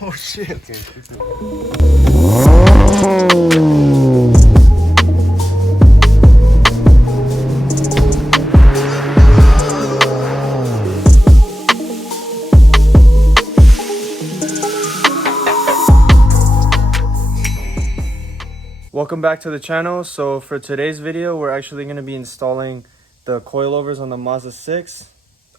Oh shit. Okay. Welcome back to the channel. So for today's video, we're actually going to be installing the coilovers on the Mazda 6.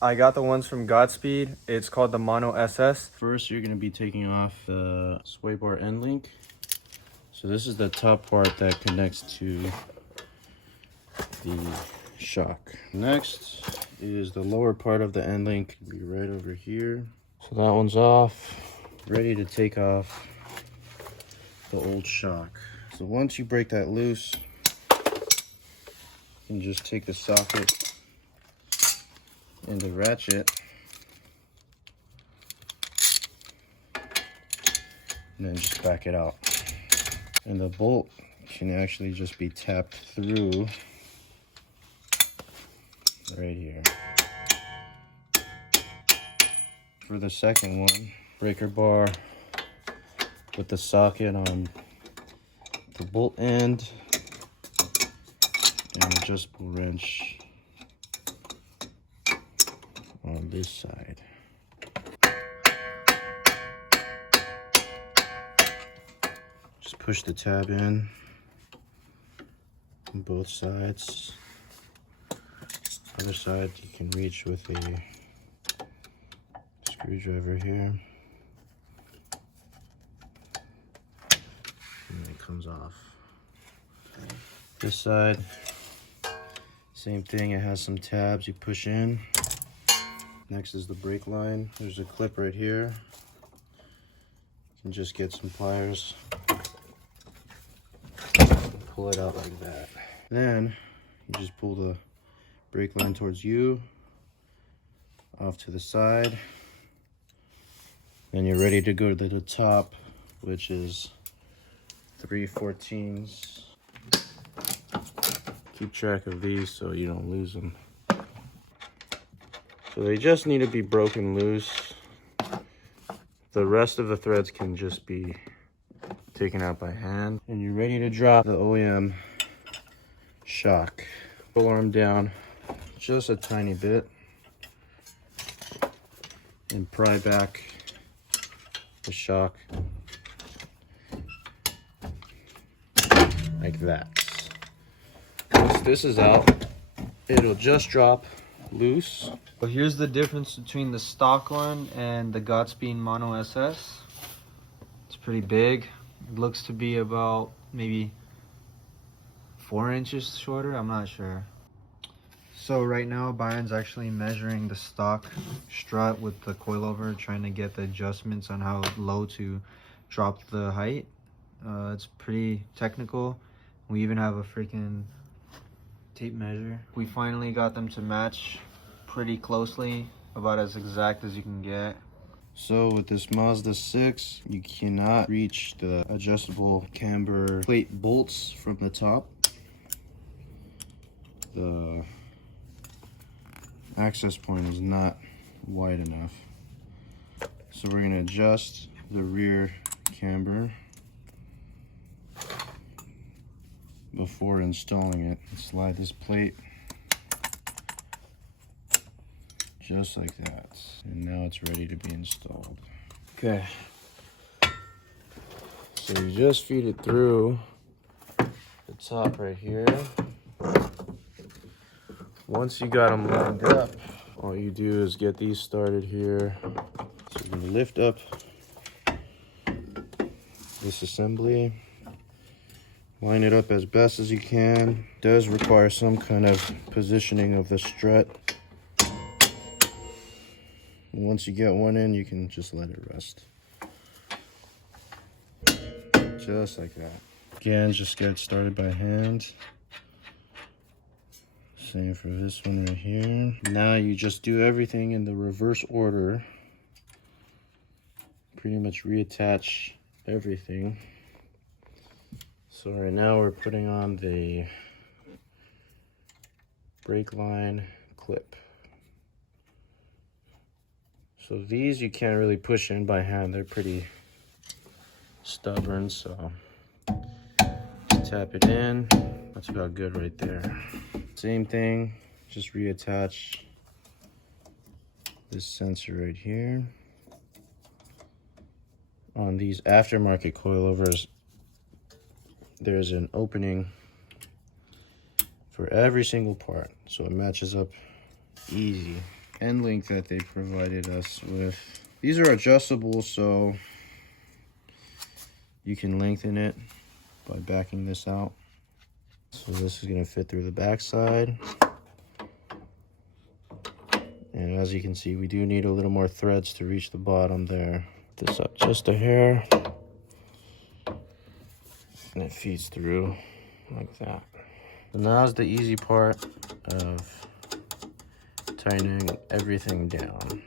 I got the ones from Godspeed. It's called the Mono SS. First, you're going to be taking off the sway bar end link. So this is the top part that connects to the shock. Next is the lower part of the end link. It'll be right over here. So that one's off. Ready to take off the old shock. So once you break that loose, you can just take the socket and the ratchet and then just back it out. And the bolt can actually just be tapped through right here. For the second one, breaker bar with the socket on the bolt end and adjustable wrench on this side. Just push the tab in on both sides. Other side you can reach with a screwdriver here. And it comes off. This side, same thing, it has some tabs you push in. Next is the brake line. There's a clip right here. You can just get some pliers, pull it out like that. Then you just pull the brake line towards you, off to the side. Then you're ready to go to the top, which is 3/14s. Keep track of these so you don't lose them. So they just need to be broken loose. The rest of the threads can just be taken out by hand. And you're ready to drop the OEM shock. Pull arm down just a tiny bit and pry back the shock like that. Once this is out, it'll just drop loose. Well, here's the difference between the stock one and the Godspeed Mono SS. It's pretty big. It looks to be about maybe 4 inches shorter. I'm not sure. So right now, Byron's actually measuring the stock strut with the coilover, trying to get the adjustments on how low to drop the height. It's pretty technical. We even have a freaking tape measure. We finally got them to match pretty closely, about as exact as you can get. So with this Mazda 6, you cannot reach the adjustable camber plate bolts from the top. The access point is not wide enough. So we're going to adjust the rear camber before installing it. Slide this plate just like that, and now it's ready to be installed. Okay, so you just feed it through the top right here. Once you got them lined up, all you do is get these started here. So you're gonna lift up this assembly, line it up as best as you can. It does require some kind of positioning of the strut. Once you get one in, you can just let it rest. Just like that. Again, just get it started by hand. Same for this one right here. Now you just do everything in the reverse order. Pretty much reattach everything. So right now we're putting on the brake line clip. So these you can't really push in by hand. They're pretty stubborn, so just tap it in. That's about good right there. Same thing, just reattach this sensor right here. On these aftermarket coilovers, there's an opening for every single part, so it matches up easy. End link that they provided us with. These are adjustable, so you can lengthen it by backing this out. So this is going to fit through the back side. And as you can see, we do need a little more threads to reach the bottom there. This up just a hair. And it feeds through like that. So now's the easy part of tightening everything down.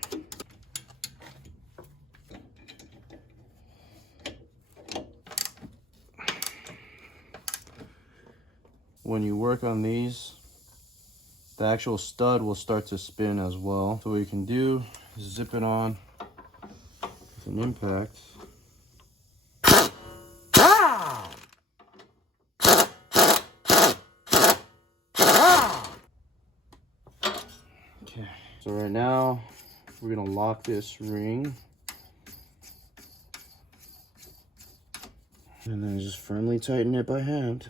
When you work on these, the actual stud will start to spin as well. So what you can do is zip it on with an impact. Okay, so right now we're gonna lock this ring and then just firmly tighten it by hand.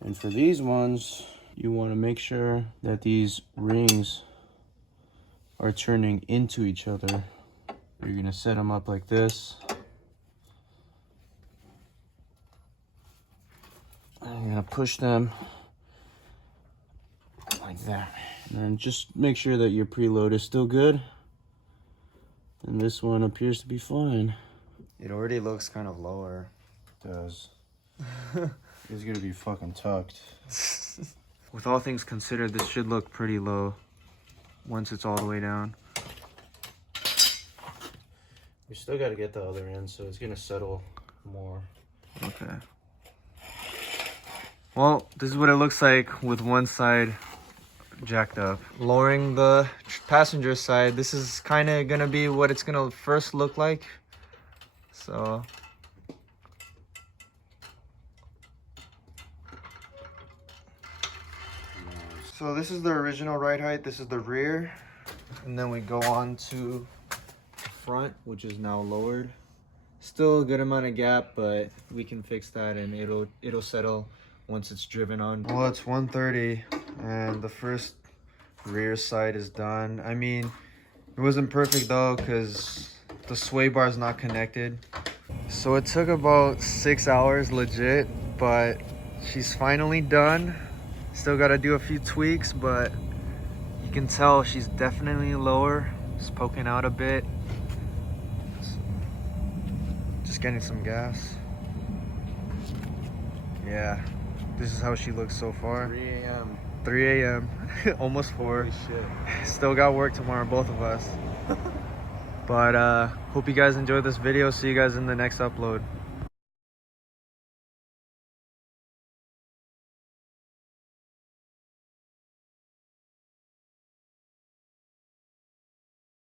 And for these ones, you want to make sure that these rings are turning into each other. You're going to set them up like this. And you're going to push them like that. And then just make sure that your preload is still good. And this one appears to be fine. It already looks kind of lower. It does. It's gonna be fucking tucked. With all things considered, this should look pretty low once it's all the way down. We still gotta get the other end, so it's gonna settle more. Okay. Well, this is what it looks like with one side jacked up. Lowering the passenger side, this is kind of gonna be what it's gonna first look like. So this is the original ride height, this is the rear, and then we go on to the front, which is now lowered. Still a good amount of gap, but we can fix that and it'll settle once it's driven on. Well, it's 1:30 and the first rear side is done. I mean, it wasn't perfect though because the sway bar is not connected. So it took about 6 hours legit, but she's finally done. Still got to do a few tweaks, but you can tell she's definitely lower. It's poking out a bit. Just getting some gas. Yeah, this is how she looks so far. 3 a.m. 3 a.m. Almost 4. Holy shit. Still got work tomorrow, both of us. But hope you guys enjoyed this video. See you guys in the next upload.